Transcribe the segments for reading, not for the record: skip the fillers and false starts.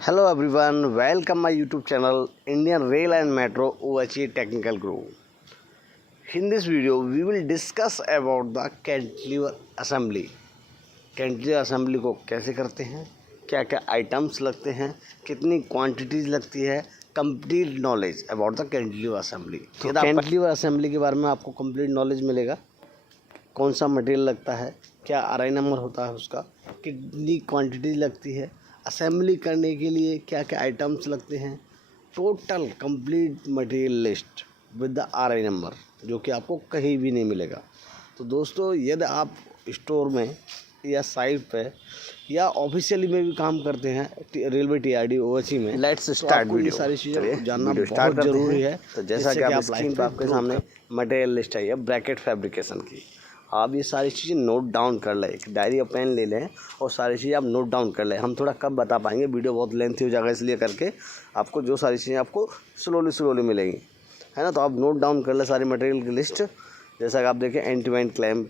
Hello everyone, welcome my YouTube channel Indian Rail and Metro OHE Technical Group. In this video, we will discuss about the cantilever assembly. Cantilever assembly को कैसे करते हैं, क्या क्या items लगते हैं, कितनी क्वांटिटीज़ लगती है, complete knowledge about the cantilever assembly. तो कैंटिलीवर असेंबली के बारे में आपको कंप्लीट नॉलेज मिलेगा। कौन सा मटेरियल लगता है, क्या आरआई नंबर होता है उसका, कितनी क्वांटिटी लगती है, असेंबली करने के लिए क्या क्या आइटम्स लगते हैं, total complete material list with the RI number, जो कि आपको कहीं भी नहीं मिलेगा। तो दोस्तों, यदि आप स्टोर में या साइट पे या ऑफिशियली में भी काम करते हैं रेलवे टीआरडी ओएचई में, लेट्स स्टार्ट वीडियो। सारी चीज़ें जानना बहुत जरूरी है। तो जैसा कि आप स्क्रीन पर आपके सामने मटेरियल लिस्ट है ब्रैकेट फैब्रिकेशन की, आप ये सारी चीज़ें नोट डाउन कर लें, एक डायरी और पेन ले लें और सारी चीज़ें आप नोट डाउन कर लें। हम थोड़ा कब बता पाएंगे, वीडियो बहुत लेंथी हो जाएगा, इसलिए करके आपको जो सारी चीज़ें आपको स्लोली मिलेंगी, है ना। तो आप नोट डाउन कर लें सारी मटेरियल की लिस्ट। जैसा कि आप देखें, एंड टू एंड क्लैंप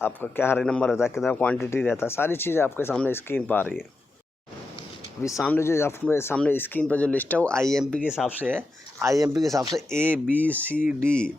आपका क्या हर नंबर रहता है, कितना क्वांटिटी रहता है, सारी चीज़ें आपके सामने स्क्रीन पर आ रही है। अभी सामने जो आपके सामने स्क्रीन पर जो लिस्ट है वो आईएमपी के हिसाब से है। आईएमपी के हिसाब से ABCD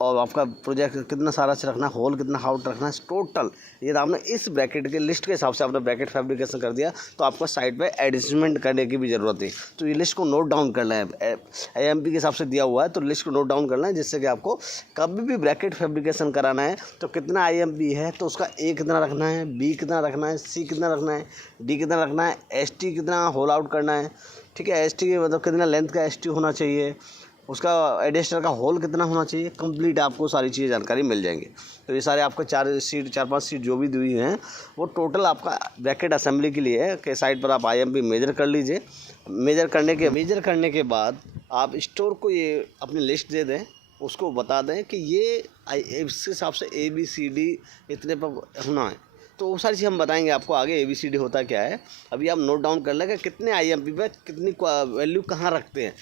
और आपका प्रोजेक्ट कितना सारा से रखना है, होल कितना हाउट रखना है, टोटल ये आपने इस ब्रैकेट के लिस्ट के हिसाब से आपने ब्रैकेट फैब्रिकेशन कर दिया, तो आपको साइड पे एडजस्टमेंट करने की भी ज़रूरत है। तो ये लिस्ट को नोट डाउन कर लें, AMP के हिसाब से दिया हुआ है, तो लिस्ट को नोट डाउन कर लें, जिससे कि आपको कभी भी ब्रैकेट फैब्रिकेशन कराना है तो कितना IMP है तो उसका A कितना रखना है, B कितना रखना है, C कितना रखना है, D कितना रखना है, ST कितना होल आउट करना है, ठीक है। ST के मतलब कितना लेंथ का ST होना चाहिए, उसका एडेस्टर का होल कितना होना चाहिए, कंप्लीट आपको सारी चीज़ें जानकारी मिल जाएंगी। तो ये सारे आपको 4-5 सीट जो भी दी हैं वो टोटल आपका ब्रैकेट असेंबली के लिए है कि साइड पर आप IMP मेजर कर लीजिए। मेजर करने के बाद आप स्टोर को ये अपनी लिस्ट दे दें, उसको बता दें कि ये इसके हिसाब से ABCD इतने पर होना है। तो वो सारी चीज़ हम बताएंगे आपको आगे, ABCD होता क्या है। अभी आप नोट डाउन कर लें कि कितने IMP पे कितनी वैल्यू कहाँ रखते हैं,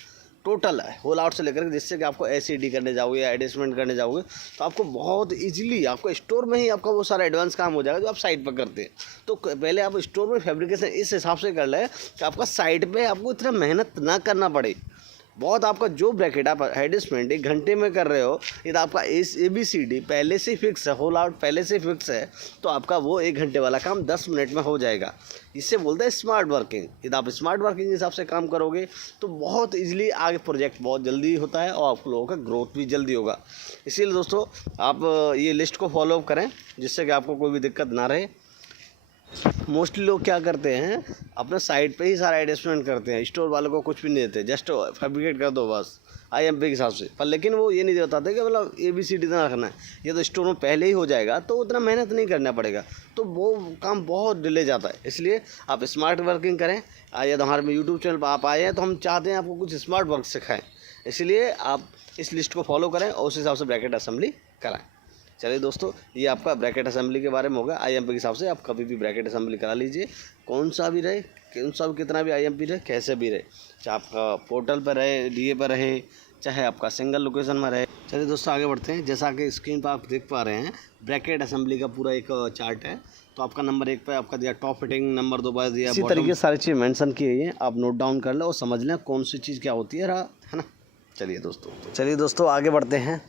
टोटल है होल आउट से लेकर, जिससे कि आपको SED करने जाओगे या एडजस्टमेंट करने जाओगे तो आपको बहुत इजीली आपको स्टोर में ही आपका वो सारा एडवांस काम हो जाएगा जो आप साइट पर करते हैं। तो पहले आप स्टोर में फैब्रिकेशन इस हिसाब से कर लें कि आपका साइट पे आपको इतना मेहनत ना करना पड़े। बहुत आपका जो ब्रैकेट आप एडजस्टमेंट 1 घंटे में कर रहे हो, यदि आपका ABCD पहले से फिक्स है, होल आउट पहले से फिक्स है, तो आपका वो 1 घंटे वाला काम 10 मिनट में हो जाएगा। इससे बोलते हैं स्मार्ट वर्किंग। यदि आप स्मार्ट वर्किंग के हिसाब से काम करोगे तो बहुत इजीली आगे प्रोजेक्ट बहुत जल्दी होता है और आप लोगों का ग्रोथ भी जल्दी होगा। इसीलिए दोस्तों, आप ये लिस्ट को फॉलो करें, जिससे कि आपको कोई भी दिक्कत ना रहे। मोस्टली लोग क्या करते हैं, अपने साइट पे ही सारा एडजस्टमेंट करते हैं, स्टोर वालों को कुछ भी नहीं देते, जस्ट फैब्रिकेट कर दो बस IMP के हिसाब से। पर लेकिन वो ये नहीं बताते कि मतलब ABCD इतना रखना है, ये तो स्टोर में पहले ही हो जाएगा तो उतना मेहनत नहीं करना पड़ेगा, तो वो काम बहुत डिले जाता है। इसलिए आप स्मार्ट वर्किंग करें। यदि हमारे यूट्यूब चैनल पर आप आए हैं तो हम चाहते हैं आपको कुछ स्मार्ट वर्क सिखाएँ, इसलिए आप इस लिस्ट को फॉलो करें और उस हिसाब से ब्रैकेट असेंबली कराएँ। चलिए दोस्तों, ये आपका ब्रैकेट असेंबली के बारे में होगा। IMP के हिसाब से आप कभी भी ब्रैकेट असेंबली करा लीजिए, कौन सा भी रहे, कितना भी IMP रहे, कैसे भी रहे, चाहे आपका पोर्टल पर रहे, DA पर रहे, चाहे आपका सिंगल लोकेशन में रहे। चलिए दोस्तों, आगे बढ़ते हैं। जैसा कि स्क्रीन पर आप देख पा रहे हैं, ब्रैकेट असेंबली का पूरा एक चार्ट है। तो आपका नंबर 1 पर आपका दिया टॉप फिटिंग, नंबर 2 पर दिया, इसी तरीके से सारी चीज़ मेंशन की गई है। आप नोट डाउन कर लें और समझ लें कौन सी चीज़ क्या होती है ना। चलिए दोस्तों आगे बढ़ते हैं।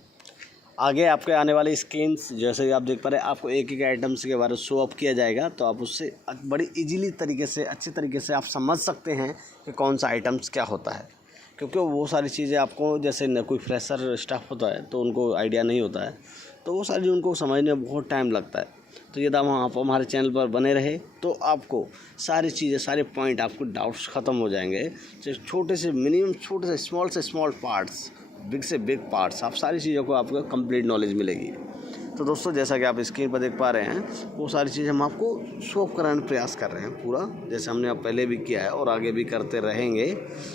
आगे आपके आने वाले स्क्रीन्स जैसे कि आप देख पा रहे हैं, आपको एक आइटम्स के बारे में शो अप किया जाएगा, तो आप उससे बड़ी इजीली तरीके से, अच्छे तरीके से आप समझ सकते हैं कि कौन सा आइटम्स क्या होता है। क्योंकि वो सारी चीज़ें आपको, जैसे न कोई फ्रेशर स्टाफ होता है तो उनको आइडिया नहीं होता है, तो वो सारी उनको समझने में बहुत टाइम लगता है। तो यदि आप हमारे चैनल पर बने रहे तो आपको सारी चीज़ें, सारे पॉइंट, आपको डाउट्स ख़त्म हो जाएंगे। छोटे से स्मॉल पार्ट्स, बिग से बिग पार्ट्स, आप सारी चीज़ों को आपको कंप्लीट नॉलेज मिलेगी। तो दोस्तों, जैसा कि आप स्क्रीन पर देख पा रहे हैं, वो सारी चीज़ें हम आपको शो ऑफ कराने का प्रयास कर रहे हैं पूरा, जैसे हमने अब पहले भी किया है और आगे भी करते रहेंगे।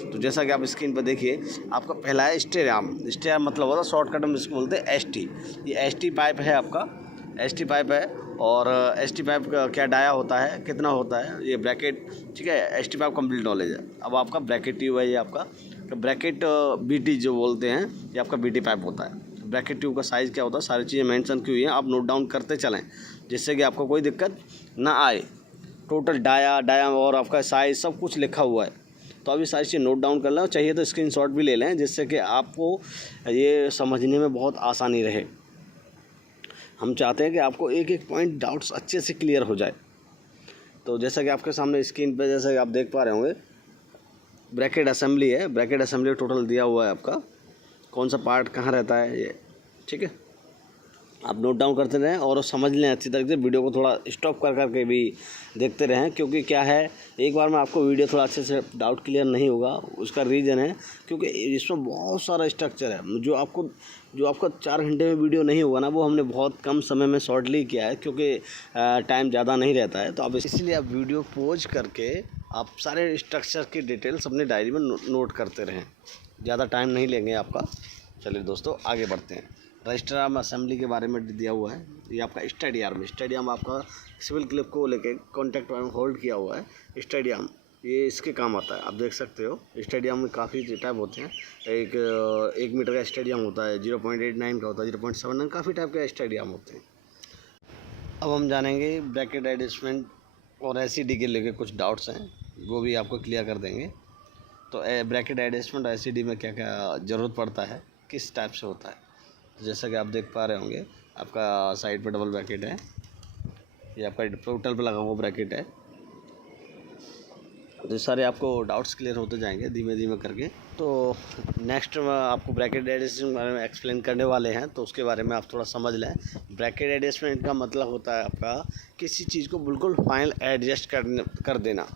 तो जैसा कि आप स्क्रीन पर देखिए, आपका पहला है स्टेयर आर्म मतलब होता है शॉर्टकट में इसको बोलते हैं ST। ये ST पाइप है, आपका ST पाइप है। और ST पाइप का क्या डाया होता है, कितना होता है, ये ब्रैकेट, ठीक है। ST पाइप कंप्लीट नॉलेज है। अब आपका ब्रैकेट ट्यूब है, ये आपका ब्रैकेट BT जो बोलते हैं, ये आपका BT पाइप होता है। ब्रैकेट ट्यूब का साइज़ क्या होता है, सारी चीज़ें मेंशन की हुई हैं, आप नोट डाउन करते चलें, जिससे कि आपको कोई दिक्कत ना आए। टोटल डाया और आपका साइज़ सब कुछ लिखा हुआ है। तो अभी सारी चीज़ नोट डाउन कर लें, चाहिए तो स्क्रीनशॉट भी ले लें, जिससे कि आपको ये समझने में बहुत आसानी रहे। हम चाहते हैं कि आपको एक एक पॉइंट डाउट्स अच्छे से क्लियर हो जाए। तो जैसा कि आपके सामने स्क्रीन पे जैसा कि आप देख पा रहे होंगे, ब्रैकेट असेंबली है। ब्रैकेट असेंबली टोटल दिया हुआ है आपका, कौन सा पार्ट कहाँ रहता है ये, ठीक है। आप नोट डाउन करते रहें और समझ लें अच्छी तरीके से। वीडियो को थोड़ा स्टॉप कर करके भी देखते रहें, क्योंकि क्या है, एक बार में आपको वीडियो थोड़ा अच्छे से डाउट क्लियर नहीं होगा। उसका रीज़न है क्योंकि इसमें बहुत सारा स्ट्रक्चर है। जो आपका 4 घंटे में वीडियो नहीं होगा ना, वो हमने बहुत कम समय में शॉर्टली किया है, क्योंकि टाइम ज़्यादा नहीं रहता है। तो आप इसलिए आप वीडियो पॉज करके आप सारे स्ट्रक्चर की डिटेल्स अपनी डायरी में नोट करते रहें। ज़्यादा टाइम नहीं लेंगे आपका। चलिए दोस्तों, आगे बढ़ते हैं। रजिस्टर आर्म असेंबली के बारे में दिया हुआ है। ये आपका स्टडी आर्म आपका सिविल क्लिप को लेके कॉन्टैक्ट आर्म होल्ड किया हुआ है। स्टडी आर्म ये इसके काम आता है, आप देख सकते हो। स्टडी आर्म में काफ़ी टाइप होते हैं। एक मीटर का स्टडी आर्म होता है, 0.89 का होता है, 0.79, काफ़ी टाइप के स्टडी आर्म होते हैं। अब हम जानेंगे ब्रैकेट एडजस्टमेंट और एसईडी के लेके कुछ डाउट्स हैं, वो भी आपको क्लियर कर देंगे। तो ब्रैकेट एडजस्टमेंट एसईडी में क्या क्या ज़रूरत पड़ता है, किस टाइप से होता है। तो जैसा कि आप देख पा रहे होंगे, आपका साइड पे डबल ब्रैकेट है, ये आपका टोटल पे लगा हुआ ब्रैकेट है। तो सारे आपको डाउट्स क्लियर होते जाएंगे धीमे धीमे करके। तो नेक्स्ट आपको ब्रैकेट एडजस्टमेंट के बारे में एक्सप्लेन करने वाले हैं, तो उसके बारे में आप थोड़ा समझ लें। ब्रैकेट एडजस्टमेंट का मतलब होता है आपका किसी चीज़ को बिल्कुल फाइनल एडजस्ट कर देना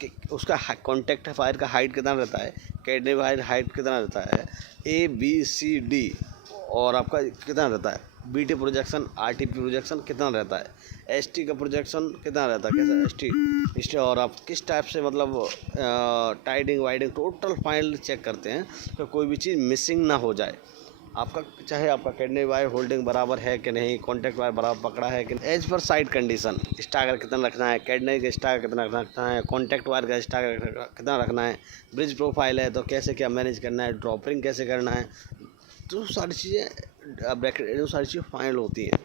कि उसका कॉन्टैक्ट वायर का हाइट कितना रहता है, कैडनी वायर हाइट कितना रहता है, ABCD, और आपका कितना रहता है, BT प्रोजेक्शन, RTP प्रोजेक्शन कितना रहता है, ST का प्रोजेक्शन कितना रहता है, कैसा ST, और आप किस टाइप से मतलब टाइडिंग वाइडिंग टोटल फाइनल चेक करते हैं तो कोई भी चीज़ मिसिंग ना हो जाए। आपका चाहे आपका कैडनी वायर होल्डिंग बराबर है कि नहीं, कॉन्टैक्ट वायर बराबर पकड़ा है कि नहीं, एज पर साइड कंडीशन, स्टागर कितना रखना है, कैडनी का स्टागर कितना रखना है, कॉन्टैक्ट वायर का स्टागर कितना रखना है, ब्रिज प्रोफाइल है तो कैसे क्या मैनेज करना है, ड्रॉपिंग कैसे करना है। तो सारी चीज़ें ब्रैकेट जो सारी चीज़ें फाइनल होती हैं।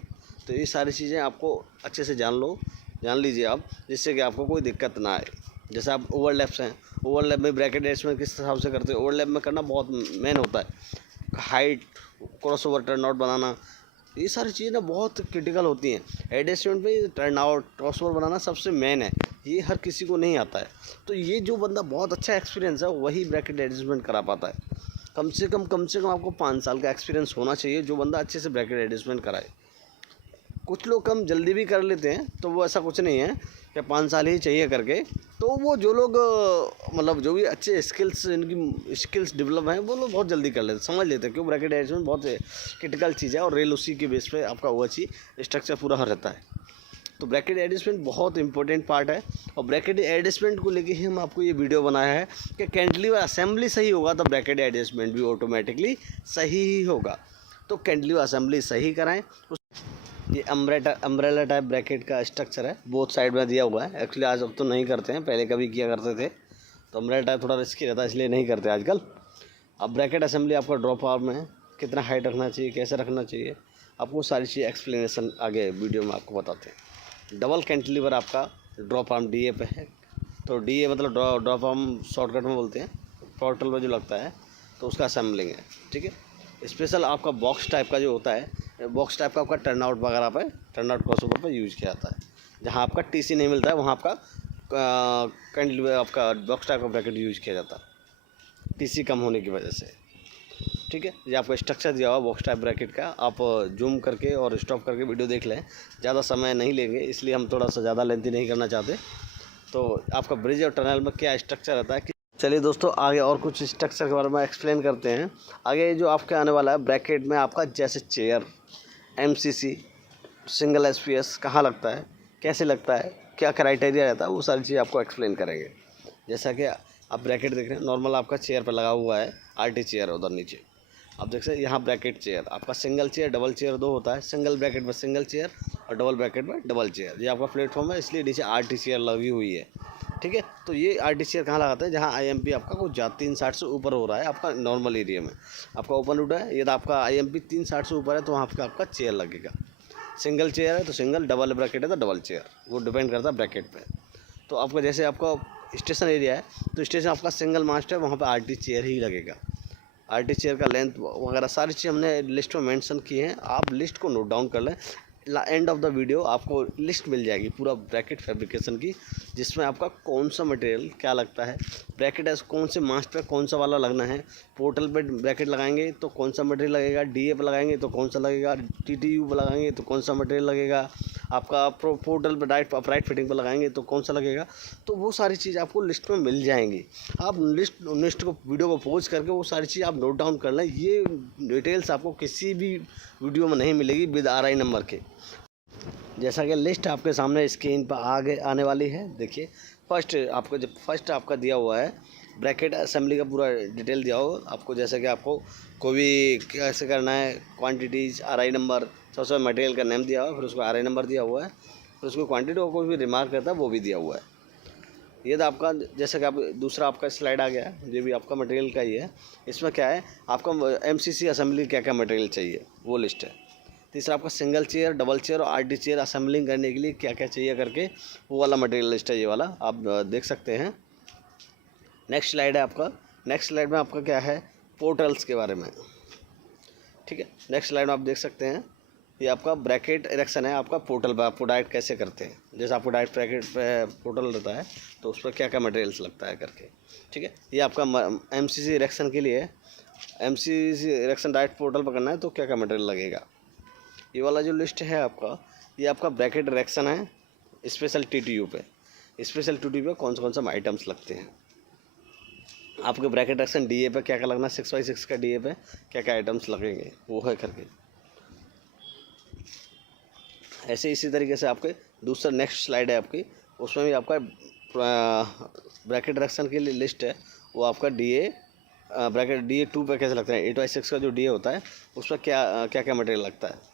तो ये सारी चीज़ें आपको अच्छे से जान लीजिए आप, जिससे कि आपको कोई दिक्कत ना आए। जैसे आप ओवरलैप्स हैं, ओवरलैप में ब्रैकेट एडजस्टमेंट किस हिसाब से करते हैं, ओवरलैप में करना बहुत मेन होता है। Height, cross over turn out बनाना, ये सारी चीज़ें ना बहुत क्रिटिकल होती हैं। एडजस्टमेंट में टर्न आउट, क्रॉस ओवर बनाना सबसे मेन है, ये हर किसी को नहीं आता है। तो ये जो बंदा बहुत अच्छा एक्सपीरियंस है वही ब्रैकेट एडजस्टमेंट करा पाता है। कम से कम आपको 5 साल का एक्सपीरियंस होना चाहिए जो बंदा अच्छे से ब्रैकेट एडजस्टमेंट कराए। कुछ लोग कम जल्दी भी कर लेते हैं, तो वो ऐसा कुछ नहीं है कि 5 साल ही चाहिए करके। तो वो जो लोग मतलब जो भी अच्छे स्किल्स, इनकी स्किल्स डेवलप हैं, वो लोग बहुत जल्दी कर लेते हैं, समझ लेते हैं क्यों ब्रैकेट एडजस्टमेंट बहुत क्रिटिकल चीज़ है, और रेल उसी के बेस पे आपका वो अच्छी स्ट्रक्चर पूरा रहता है। तो ब्रैकेट एडजस्टमेंट बहुत इंपॉर्टेंट पार्ट है, और ब्रैकेट एडजस्टमेंट को लेके ही हम आपको ये वीडियो बनाया है कि कैंटिलीवर असेंबली सही होगा तो ब्रैकेट एडजस्टमेंट भी ऑटोमेटिकली सही ही होगा। तो कैंटिलीवर असेंबली सही कराएं। ये अम्ब्रेला टाइप ब्रैकेट का स्ट्रक्चर है, बोथ साइड में दिया हुआ है। एक्चुअली आज अब तो नहीं करते हैं, पहले कभी किया करते थे। तो अम्ब्रेला टाइप थोड़ा रिस्की रहता है, इसलिए नहीं करते आजकल। अब ब्रैकेट असेंबली आपका ड्रॉप आर्म है, कितना हाइट रखना चाहिए, कैसे रखना चाहिए, आपको सारी चीज़ एक्सप्लेनेशन आगे वीडियो में आपको बताते हैं। डबल कैंटिलीवर आपका ड्रॉप आर्म DA पे है। तो DA मतलब ड्रॉप आर्म शॉर्टकट में बोलते हैं, पोर्टल में जो लगता है तो उसका असेंबलिंग है, ठीक है। स्पेशल आपका बॉक्स टाइप का जो होता है, बॉक्स टाइप का आपका टर्न आउट वगैरह पे, टर्न आउट क्रॉसओवर पर यूज़ किया जाता है। जहाँ आपका TC नहीं मिलता है वहाँ आपका कैंटिलीवर आपका बॉक्स टाइप का ब्रैकेट यूज़ किया जाता है, TC कम होने की वजह से, ठीक है। ये आपका स्ट्रक्चर दिया हुआ बॉक्स टाइप ब्रैकेट का, आप जूम करके और स्टॉप करके वीडियो देख लें, ज़्यादा समय नहीं लेंगे, इसलिए हम थोड़ा सा ज़्यादा लेंथी नहीं करना चाहते। तो आपका ब्रिज और टनल में क्या स्ट्रक्चर रहता है। चलिए दोस्तों, आगे और कुछ स्ट्रक्चर के बारे में एक्सप्लेन करते हैं। आगे जो आपके आने वाला है ब्रैकेट में आपका, जैसे चेयर, MCC, सिंगल SPS कहाँ लगता है, कैसे लगता है, क्या क्राइटेरिया रहता है, वो सारी चीज़ आपको एक्सप्लेन करेंगे। जैसा कि आप ब्रैकेट देख रहे हैं, नॉर्मल आपका चेयर पर लगा हुआ है, RT चेयर उधर नीचे आप देख सकते हैं। यहाँ ब्रैकेट चेयर आपका सिंगल चेयर, डबल चेयर दो होता है। सिंगल ब्रैकेट में सिंगल चेयर और डबल ब्रैकेट में डबल चेयर। ये आपका प्लेटफॉर्म है, इसलिए नीचे RT चेयर लगी हुई है, ठीक है। तो ये RT चेयर कहाँ लगाते हैं, जहाँ IMP आपका कुछ 360 से ऊपर हो रहा है, आपका नॉर्मल एरिया में आपका ओपन रूट है। यदि आपका IMP 360 से ऊपर है तो वहाँ पर आपका चेयर लगेगा। सिंगल चेयर है तो सिंगल, डबल ब्रैकेट है तो डबल चेयर, वो डिपेंड करता है ब्रैकेट पे। तो आपका जैसे आपका स्टेशन एरिया है तो स्टेशन आपका सिंगल मास्ट है, वहाँ पे आरटी चेयर ही लगेगा। आरटी चेयर का लेंथ वगैरह सारी चीज़ हमने लिस्ट में मेंशन की हैं, आप लिस्ट को नोट डाउन कर लें। एंड ऑफ द वीडियो आपको लिस्ट मिल जाएगी पूरा ब्रैकेट फैब्रिकेशन की, जिसमें आपका कौन सा मटेरियल क्या लगता है, ब्रैकेट है कौन से मास्ट पे कौन सा वाला लगना है, पोर्टल पे ब्रैकेट लगाएंगे तो कौन सा मटेरियल लगेगा, डीए पे लगाएंगे तो कौन सा लगेगा, टीटीयू पे लगाएंगे तो कौन सा मटेरियल लगेगा, आपका पोर्टल पे डायरेक्ट अपराइट फिटिंग पे लगाएंगे तो कौन सा लगेगा। तो वो सारी चीज़ आपको लिस्ट में मिल जाएंगी। आप लिस्ट को वीडियो को पॉज करके वो सारी चीज़ आप नोट डाउन कर लें। ये डिटेल्स आपको किसी भी वीडियो में नहीं मिलेगी विद आरआई नंबर के। जैसा कि लिस्ट आपके सामने स्क्रीन पर आगे आने वाली है, देखिए फर्स्ट आपका दिया हुआ है ब्रैकेट असेंबली का पूरा डिटेल दिया हो आपको, जैसे कि आपको कोई भी कैसे करना है, क्वांटिटीज़, आरआई नंबर, सबसे मटेरियल का नेम दिया हुआ है, फिर उसको आरआई नंबर दिया हुआ है, फिर उसको क्वांटिटी और कोई भी रिमार्क करता है वो भी दिया हुआ है। ये तो आपका जैसे कि आप दूसरा आपका स्लाइड आ गया, ये भी आपका मटेरियल का ही है। इसमें क्या है आपका एमसीसी असेंबली क्या क्या मटेरियल चाहिए वो लिस्ट है। तीसरा आपका सिंगल चेयर, डबल चेयर और आरटी चेयर असेंबलिंग करने के लिए क्या क्या चाहिए करके वो वाला मटेरियल लिस्ट है, ये वाला आप देख सकते हैं। नेक्स्ट स्लाइड है आपका, नेक्स्ट स्लाइड में आपका क्या है पोर्टल्स के बारे में, ठीक है। नेक्स्ट स्लाइड में आप देख सकते हैं ये आपका ब्रैकेट इरेक्शन है आपका पोर्टल पर, आपको डायरेक्ट कैसे करते हैं, जैसे आपको डायरेक्ट ब्रैकेट पे पोर्टल रहता है तो उस पर क्या क्या मटेरियल्स लगता है करके, ठीक है। ये आपका एमसीसी इरेक्शन के लिए, एमसीसी इरेक्शन डायरेक्ट पोर्टल पर करना है तो क्या क्या मटेरियल लगेगा। ये वाला जो लिस्ट है आपका, ये आपका ब्रैकेट इरेक्शन है स्पेशल टीटीयू पे, स्पेशल टीटीयू पे कौन सा आइटम्स लगते हैं। आपके ब्रैकेट इरेक्शन डीए पे क्या क्या लगना है, 6x6 का डीए पे क्या क्या आइटम्स लगेंगे वो है करके। ऐसे इसी तरीके से आपके दूसरा नेक्स्ट स्लाइड है आपकी, उसमें भी आपका ब्रैकेट इरेक्शन के लिए लिस्ट है, वो आपका डीए ब्रैकेट डीए 2 पे कैसे लगता है, 8x6 का जो डीए होता है उस पर क्या क्या मटेरियल लगता है,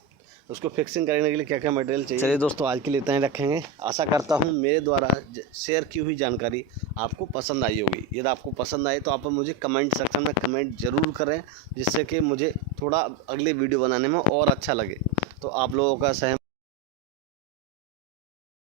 उसको फिक्सिंग करने के लिए क्या क्या मटेरियल चाहिए। चलिए दोस्तों आज के लिए इतना ही रखेंगे। आशा करता हूँ मेरे द्वारा शेयर की हुई जानकारी आपको पसंद आई होगी। यदि आपको पसंद आए तो आप मुझे कमेंट सेक्शन में कमेंट ज़रूर करें, जिससे कि मुझे थोड़ा अगले वीडियो बनाने में और अच्छा लगे। तो आप लोगों का सहयोग